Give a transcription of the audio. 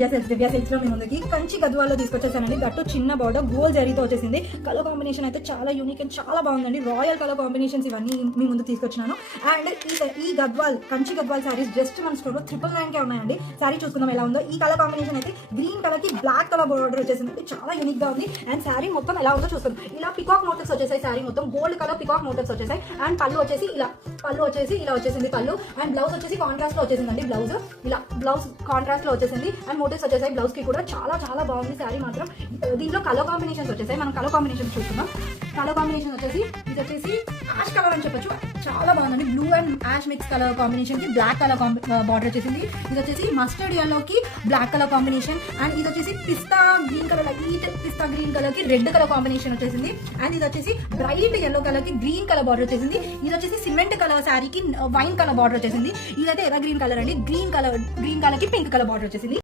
దివ్య silks లో మీ ముందుకి కంచి గద్వాల్లో తీసుకొచ్చేసానండి. గట్టు చిన్న బార్డర్ గోల్ జరీతో వచ్చేసింది. కలర్ కాంబినేషన్ అయితే చాలా యూనిక్ అండ్ చాలా బాగుందండి. రాయల్ కలర్ కాంబినేషన్స్ ఇవన్నీ మీ ముందు తీసుకొచ్చినాను. అండ్ ఈ గద్వాల్ కంచి గద్వాల్ సారీస్ జస్ట్ మన స్టోర్ లో 999 ఉన్నాయండి. సారీ చూసుకుందాం ఎలా ఉందో. ఈ కలర్ కాంబినేషన్ అయితే గ్రీన్ కలర్ కి బ్లాక్ కలర్ బార్డర్ వచ్చేసింది. చాలా యూనిక్ గా ఉంది. అండ్ సారీ మొత్తం ఎలా ఉందో చూస్తాం. ఇలా పికాక్ మోటివ్స్ వచ్చేసాయి. సారీ మొత్తం గోల్డ్ కలర్ పికాక్ మోటివ్స్ వచ్చేసాయి. అండ్ పళ్ళు వచ్చేసి ఇలా వచ్చేసింది పళ్ళు. అండ్ బ్లౌజ్ వచ్చేసి కాంట్రాస్ట్ లో వచ్చేసిందండి. బ్లౌజ్ కాంట్రాస్ట్ లో వచ్చేసింది. అండ్ మోటివ్స్ వచ్చేసాయి బ్లౌజ్ కి కూడా. చాలా చాలా బాగుంది సారీ మాత్రం. దీంట్లో కలర్ కాంబినేషన్స్ వచ్చేసాయి. మనం కలర్ కాంబినేషన్ చూస్తున్నాం. కలర్ కాంబినేషన్ వచ్చేసి ఇది వచ్చేసి యాష్ కలర్ అని చెప్పొచ్చు. చాలా బాగుందండి. Blue and ash mix colour combination కి బ్లాక్ కలర్ బార్డర్ వచ్చేసింది. ఇది వచ్చేసి మస్టర్డ్ yellow కి బ్లాక్ కలర్ కాంబినేషన్. అండ్ ఇది వచ్చేసి పిస్తా గ్రీన్ కలర్ లైట్ పిస్తా గ్రీన్ కలర్ కి రెడ్ కలర్ కాంబినేషన్ వచ్చేసింది. అండ్ ఇది వచ్చేసి బ్రైట్ yellow కలర్ కి గ్రీన్ కలర్ బార్డర్ వచ్చేసింది. ఇది వచ్చేసి సిమెంట్ కలర్ శారీకి వైన్ కలర్ బార్డర్ వచ్చేసింది. ఇదైతే ఎర్ర గ్రీన్ కలర్ అండి. గ్రీన్ కలర్ కి పింక్ కలర్ బార్డర్ వచ్చేసింది.